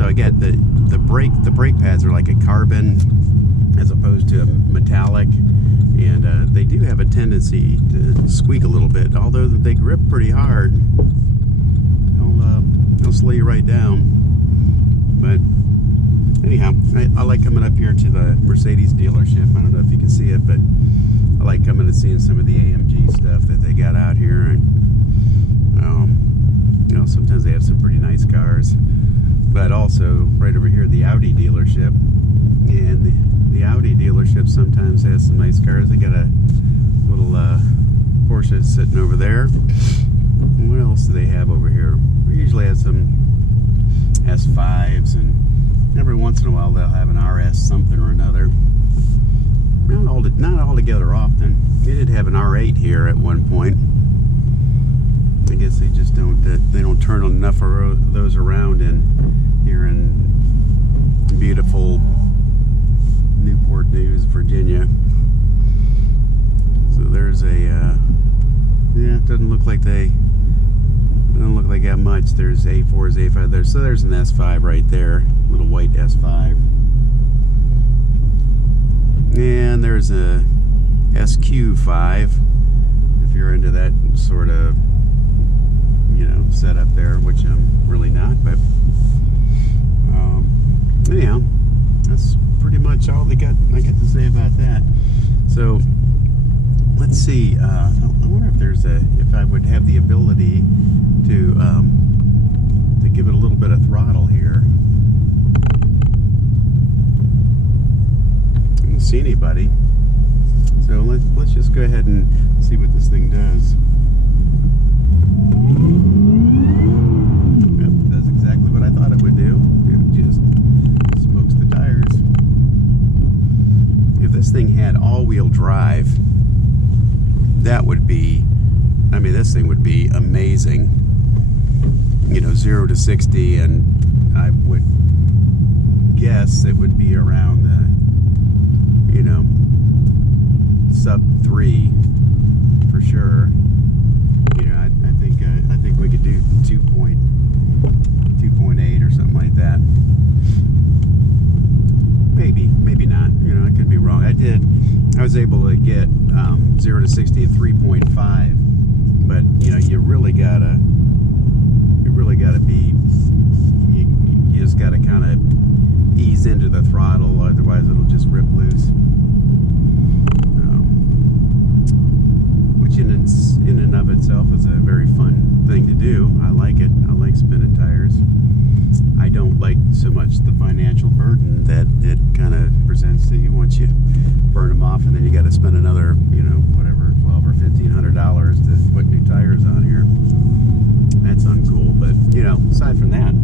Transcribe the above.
also I get the brake pads are like a carbon as opposed to a metallic, and they do have a tendency to squeak a little bit, although they grip pretty hard. They'll slow you right down. But anyhow, I like coming up here to the Mercedes dealership. I don't know if you can see it, but I like coming and seeing some of the AMG stuff that they got out here. And you know, sometimes they have some pretty nice cars. But also right over here, the Audi dealership, and the Audi dealership sometimes has some nice cars. They got a little Porsche sitting over there. And what else do they have over here? We usually have some S5s, and every once in a while they'll have an RS something or another. Not altogether often. They did have an R8 here at one point. I guess they just don't turn enough of those around here in beautiful Newport News, Virginia. So there's a yeah, it doesn't look like they got much. There's A4s, A5 there. So there's an S5 right there, little white S5. And there's a SQ5 if you're into that sort of, you know, setup there, which I'm really not. But anyhow, that's pretty much all I got to say about that. So let's see. I wonder if I would have the ability to give it a little bit of throttle here. I don't see anybody, so let's just go ahead and see what this thing does. Yep, it does exactly what I thought it would do. It just smokes the tires. If this thing had all-wheel drive, that would be, I mean, this thing would be amazing. You know, 0 to 60, and I would guess it would be around the, you know, sub 3 for sure. You know, I think we could do 2.8 or something like that. Maybe not. You know, I could be wrong. I was able to get 0 to 60 at 3.5, but you know, you really gotta be, you just gotta kind of ease into the throttle, otherwise it'll just rip loose. Which in and of itself is a very fun thing to do. I like it. I like spinning tires. I don't like so much the financial burden that it kind of presents to you once you burn them off, and then you got to spend another, you know, whatever, $1,200 or $1,500 to put new tires on here. That's uncool. But you know, aside from that,